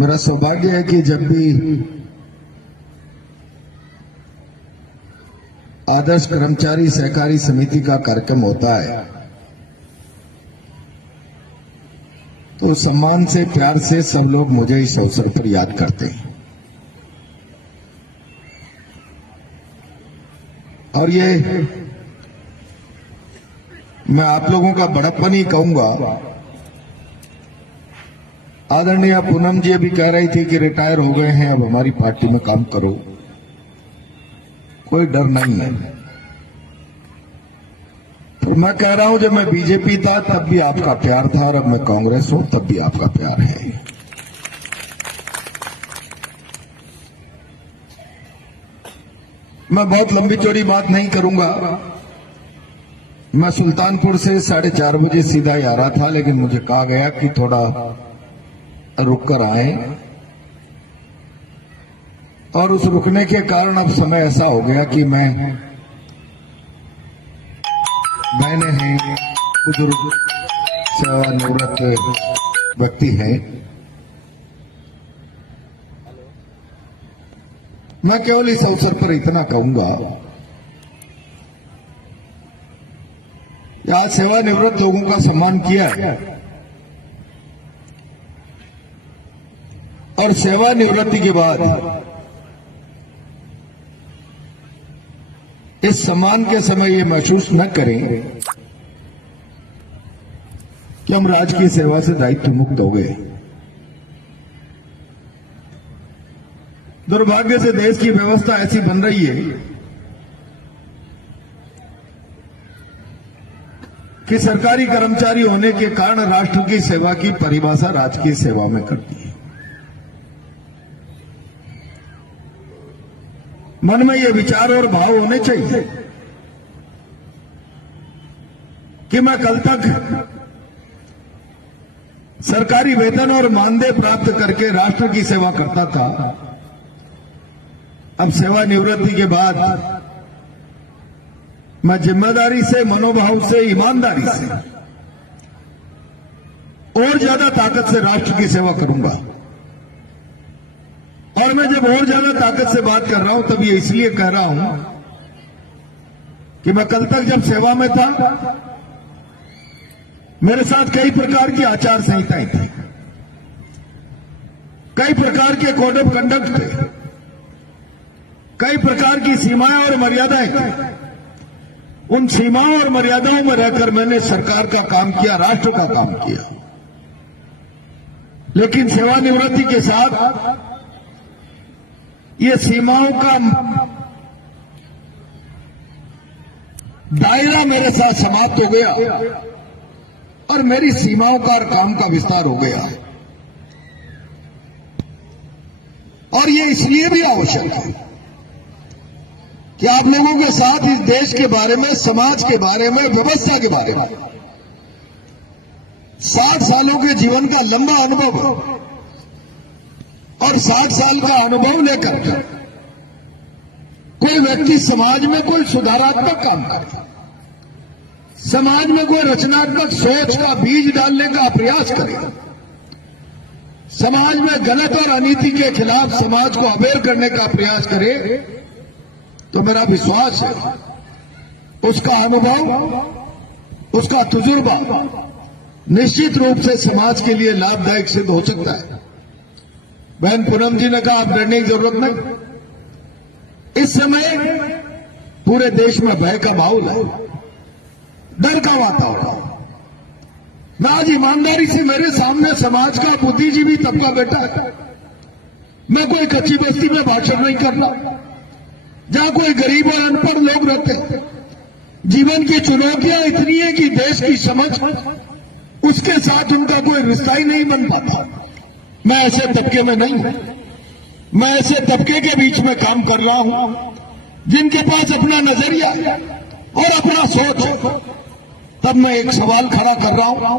मेरा सौभाग्य है कि जब भी आदर्श कर्मचारी सहकारी समिति का कार्यक्रम होता है तो सम्मान से, प्यार से सब लोग मुझे इस अवसर पर याद करते हैं। और ये मैं आप लोगों का बड़प्पन ही कहूंगा। आदरणीय पूनम जी अभी कह रही थी कि रिटायर हो गए हैं, अब हमारी पार्टी में काम करो। कोई डर नहीं है। तो मैं कह रहा हूं, जब मैं बीजेपी था तब भी आपका प्यार था और अब मैं कांग्रेस हूं तब भी आपका प्यार है। मैं बहुत लंबी चौड़ी बात नहीं करूंगा। मैं सुल्तानपुर से 4:30 बजे सीधा ही आ रहा था, लेकिन मुझे कहा गया कि थोड़ा रुक कर आए, और उस रुकने के कारण अब समय ऐसा हो गया कि बहनें हैं, बुजुर्ग सेवानिवृत्त व्यक्ति हैं, मैं केवल इस अवसर पर इतना कहूंगा, आज सेवानिवृत्त लोगों का सम्मान किया है और सेवानिवृत्ति के बाद इस सम्मान के समय ये महसूस न करें कि हम राजकीय सेवा से दायित्व मुक्त हो गए। दुर्भाग्य से देश की व्यवस्था ऐसी बन रही है कि सरकारी कर्मचारी होने के कारण राष्ट्र की सेवा की परिभाषा राजकीय सेवा में करती है। मन में ये विचार और भाव होने चाहिए कि मैं कल तक सरकारी वेतन और मानदेय प्राप्त करके राष्ट्र की सेवा करता था, अब सेवानिवृत्ति के बाद मैं जिम्मेदारी से, मनोभाव से, ईमानदारी से और ज्यादा ताकत से राष्ट्र की सेवा करूंगा। और मैं जब और ज्यादा ताकत से बात कर रहा हूं तब ये इसलिए कह रहा हूं कि मैं कल तक जब सेवा में था मेरे साथ कई प्रकार की आचार संहिताएं थी, कई प्रकार के कोड ऑफ कंडक्ट थे, कई प्रकार की सीमाएं और मर्यादाएं थी। उन सीमाओं और मर्यादाओं में रहकर मैंने सरकार का काम किया, राष्ट्र का काम किया। लेकिन सेवानिवृत्ति के साथ ये सीमाओं का दायरा मेरे साथ समाप्त हो गया और मेरी सीमाओं का और काम का विस्तार हो गया। और ये इसलिए भी आवश्यक है कि आप लोगों के साथ इस देश के बारे में, समाज के बारे में, व्यवस्था के बारे में 60 सालों के जीवन का लंबा अनुभव और 60 साल का अनुभव लेकर कोई व्यक्ति समाज में कोई सुधारात्मक काम करे, समाज में कोई रचनात्मक सोच का बीज डालने का प्रयास करे, समाज में गलत और अनीति के खिलाफ समाज को अवेयर करने का प्रयास करे, तो मेरा विश्वास है उसका अनुभव, उसका तजुर्बा निश्चित रूप से समाज के लिए लाभदायक सिद्ध हो सकता है। बहन पूनम जी ने कहा आप डरने की जरूरत नहीं। इस समय पूरे देश में भय का माहौल है, डर का वातावरण। मैं आज ईमानदारी से, मेरे सामने समाज का बुद्धिजीवी तबका बैठा है, मैं कोई कच्ची बस्ती में भाषण नहीं कर रहा, जहां कोई गरीब और अनपढ़ लोग रहते हैं। जीवन की चुनौतियां इतनी है कि देश की समझ, उसके साथ उनका कोई रिश्ता ही नहीं बन पाता। मैं ऐसे तबके में नहीं हूं, मैं ऐसे तबके के बीच में काम कर रहा हूं जिनके पास अपना नजरिया और अपना सोच है। तब मैं एक सवाल खड़ा कर रहा हूं,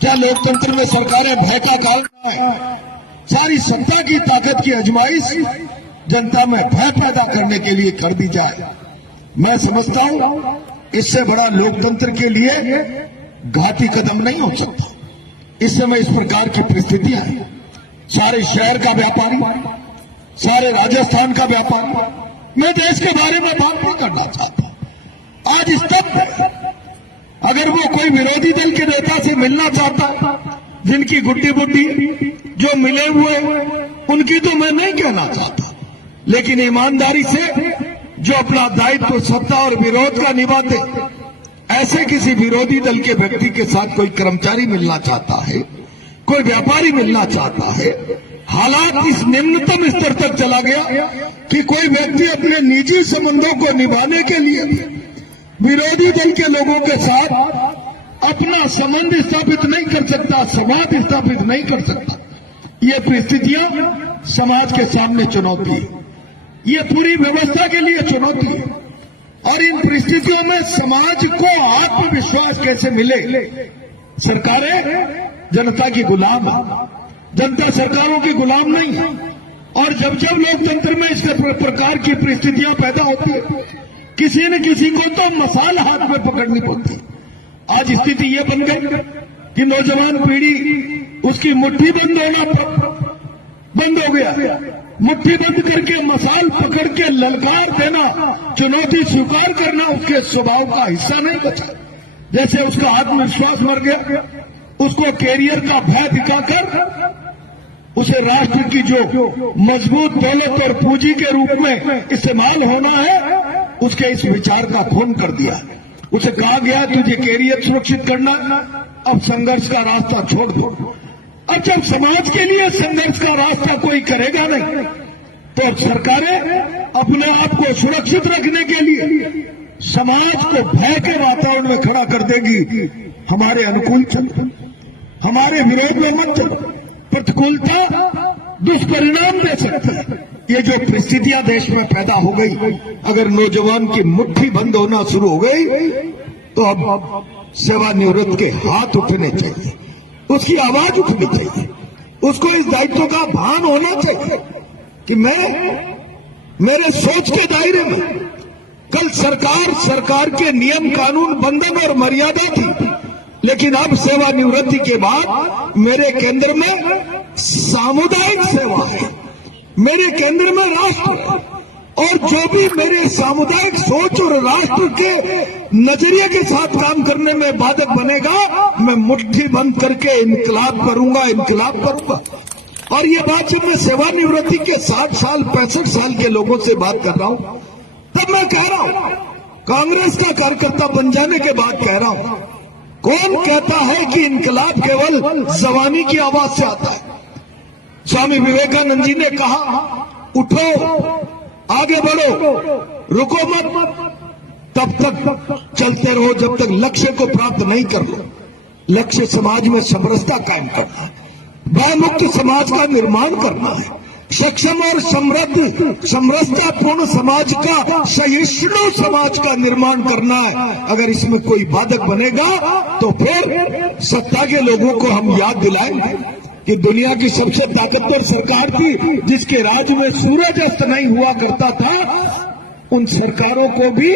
क्या लोकतंत्र में सरकारें भय का कारण है? सारी सत्ता की ताकत की आजमाइश जनता में भय पैदा करने के लिए कर दी जाए। मैं समझता हूं इससे बड़ा लोकतंत्र के लिए घाती कदम नहीं हो सकता। इस समय इस प्रकार की परिस्थितियां हैं। सारे शहर का व्यापारी, सारे राजस्थान का व्यापारी। मैं देश के बारे में बात नहीं करना चाहता। आज स्तब्ध है। अगर वो कोई विरोधी दल के नेता से मिलना चाहता है, जिनकी गुड्डी बुड्डी जो मिले हुए उनकी तो मैं नहीं कहना चाहता, लेकिन ईमानदारी से जो अपना दायित्व सत्ता और विरोध का निभाते, ऐसे किसी विरोधी दल के व्यक्ति के साथ कोई कर्मचारी मिलना चाहता है, कोई व्यापारी मिलना चाहता है। हालात इस निम्नतम स्तर तक चला गया कि कोई व्यक्ति अपने निजी संबंधों को निभाने के लिए विरोधी दल के लोगों के साथ अपना संबंध स्थापित नहीं कर सकता, संवाद स्थापित नहीं कर सकता। ये परिस्थितियां समाज के सामने चुनौती है, ये पूरी व्यवस्था के लिए चुनौती है। और इन परिस्थितियों में समाज को आत्मविश्वास कैसे मिले? सरकारें जनता की गुलाम है, जनता सरकारों की गुलाम नहीं है। और जब जब लोकतंत्र में इस प्रकार की परिस्थितियां पैदा होती है, किसी न किसी को तो मसाल हाथ में पकड़नी पड़ती है। आज स्थिति ये बन गई कि नौजवान पीढ़ी उसकी मुट्ठी बंद होना बंद हो गया। मुट्ठी बंद करके मसाल पकड़ के ललकार देना, चुनौती स्वीकार करना उसके स्वभाव का हिस्सा नहीं बचा। जैसे उसका आत्मविश्वास मर गया, उसको कैरियर का भय दिखाकर उसे राष्ट्र की जो मजबूत दौलत और पूंजी के रूप में इस्तेमाल होना है, उसके इस विचार का खून कर दिया। उसे कहा गया तुझे कैरियर सुरक्षित करना, अब संघर्ष का रास्ता छोड़ दो। अब जब समाज के लिए संघर्ष का रास्ता कोई करेगा नहीं, तो सरकारें अपने आप को सुरक्षित रखने के लिए समाज को भय के वातावरण में खड़ा कर देगी। हमारे अनुकूल चलो, हमारे विरोध में मत चलो। प्रतिकूलता दुष्परिणाम दे सकती है। ये जो परिस्थितियां देश में पैदा हो गई, अगर नौजवान की मुट्ठी बंद होना शुरू हो गई, तो अब सेवानिवृत्त के हाथ उठने चाहिए, उसकी आवाज उठनी चाहिए, उसको इस दायित्व का भान होना चाहिए कि मेरे सोच के दायरे में कल सरकार के नियम कानून बंधन और मर्यादा थी, लेकिन अब सेवानिवृत्ति के बाद मेरे केंद्र में सामुदायिक सेवा है, मेरे केंद्र में राष्ट्र है। और जो भी मेरे सामुदायिक सोच और राष्ट्र के नजरिए के साथ काम करने में बाधक बनेगा, मैं मुट्ठी बंद करके इनकलाब करूंगा। और ये बात जब मैं सेवानिवृत्ति के 60 साल 65 साल के लोगों से बात कर रहा हूं, तब मैं कह रहा हूं, कांग्रेस का कार्यकर्ता बन जाने के बाद कह रहा हूं, कौन कहता है कि इनकलाब केवल जवानी की आवाज से आता है? स्वामी विवेकानंद जी ने कहा, उठो, आगे बढ़ो, रुको मत, तब तक चलते रहो जब तक लक्ष्य को प्राप्त नहीं कर लो। लक्ष्य समाज में समरसता कायम करना है, भयमुक्त समाज का निर्माण करना है, सक्षम और समृद्ध समरसतापूर्ण समाज का, सहिष्णु समाज का निर्माण करना है। अगर इसमें कोई बाधक बनेगा तो फिर सत्ता के लोगों को हम याद दिलाएंगे कि दुनिया की सबसे ताकतवर सरकार थी जिसके राज्य में सूरज अस्त नहीं हुआ करता था, उन सरकारों को भी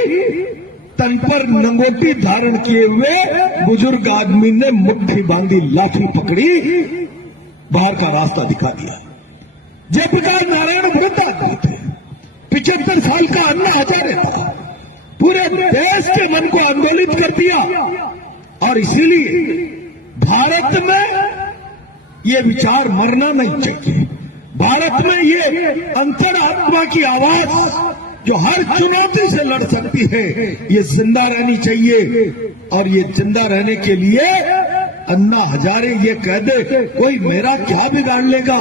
तन पर नंगोटी धारण किए हुए बुजुर्ग आदमी ने मुट्ठी बांधी, लाठी पकड़ी, बाहर का रास्ता दिखा दिया। जयप्रकाश नारायण वृद्ध आदमी थे, 75 साल का अन्ना हजारे था, पूरे देश के मन को आंदोलित कर दिया। और इसीलिए भारत में ये विचार मरना नहीं चाहिए। भारत में ये अंतरात्मा की आवाज जो हर चुनौती से लड़ सकती है, ये जिंदा रहनी चाहिए। और ये जिंदा रहने के लिए अन्ना हजारे ये कह दे, कोई मेरा क्या बिगाड़ लेगा,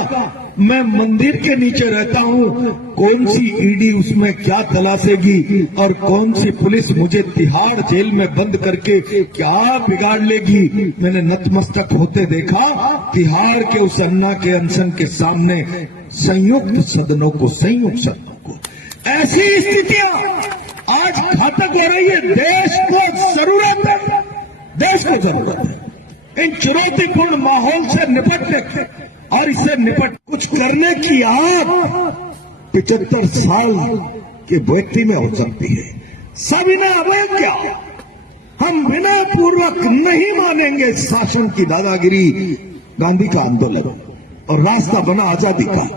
मैं मंदिर के नीचे रहता हूं, कौन सी ईडी उसमें क्या तलाशेगी और कौन सी पुलिस मुझे तिहाड़ जेल में बंद करके क्या बिगाड़ लेगी। मैंने नतमस्तक होते देखा तिहाड़ के उस अन्ना के अनशन के सामने संयुक्त सदनों को। ऐसी स्थितियां आज घातक हो रही है। देश को जरूरत है इन चुनौतीपूर्ण माहौल से निपटने और इससे कुछ करने की आग 75 साल के व्यक्ति में हो सकती है। सविनय अवज्ञा, हम विनय पूर्वक नहीं मानेंगे शासन की दादागिरी, गांधी का आंदोलन। और रास्ता बना आजादी का।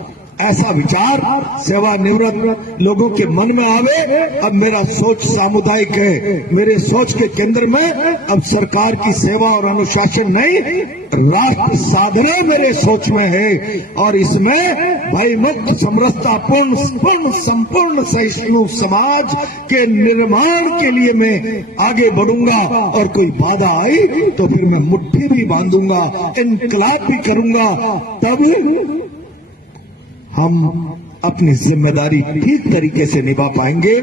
ऐसा विचार सेवानिवृत्त लोगों के मन में आवे। अब मेरा सोच सामुदायिक है, मेरे सोच के केंद्र में अब सरकार की सेवा और अनुशासन नहीं, राष्ट्र साधना मेरे सोच में है। और इसमें भयमुक्त समरसतापूर्ण संपूर्ण सहिष्णु समाज के निर्माण के लिए मैं आगे बढ़ूंगा। और कोई बाधा आई तो फिर मैं मुट्ठी भी बांधूंगा, इनकलाब भी करूंगा। तब हम अपनी जिम्मेदारी ठीक तरीके से निभा पाएंगे।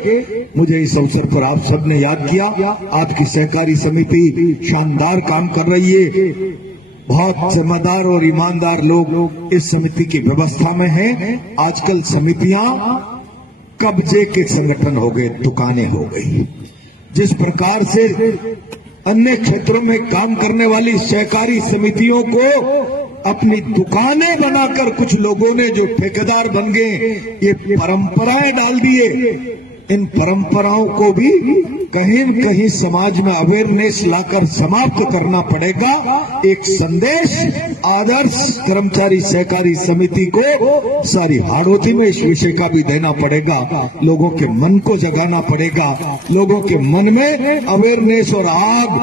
मुझे इस अवसर पर आप सबने याद किया। आपकी सहकारी समिति शानदार काम कर रही है। बहुत जिम्मेदार और ईमानदार लोग इस समिति की व्यवस्था में हैं। आजकल समितियां कब्जे के संगठन हो गए, दुकानें हो गई। जिस प्रकार से अन्य क्षेत्रों में काम करने वाली सहकारी समितियों को अपनी दुकानें बनाकर कुछ लोगों ने जो ठेकेदार बन गए, ये परंपराएं डाल दिए। इन परंपराओं को भी कहीं न कहीं समाज में अवेयरनेस लाकर समाप्त करना पड़ेगा। एक संदेश आदर्श कर्मचारी सहकारी समिति को सारी हाड़ौती में इस विषय का भी देना पड़ेगा। लोगों के मन को जगाना पड़ेगा, लोगों के मन में अवेयरनेस और आग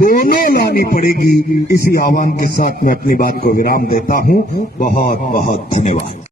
दोनों लानी पड़ेगी। इसी आह्वान के साथ मैं अपनी बात को विराम देता हूं। बहुत बहुत धन्यवाद।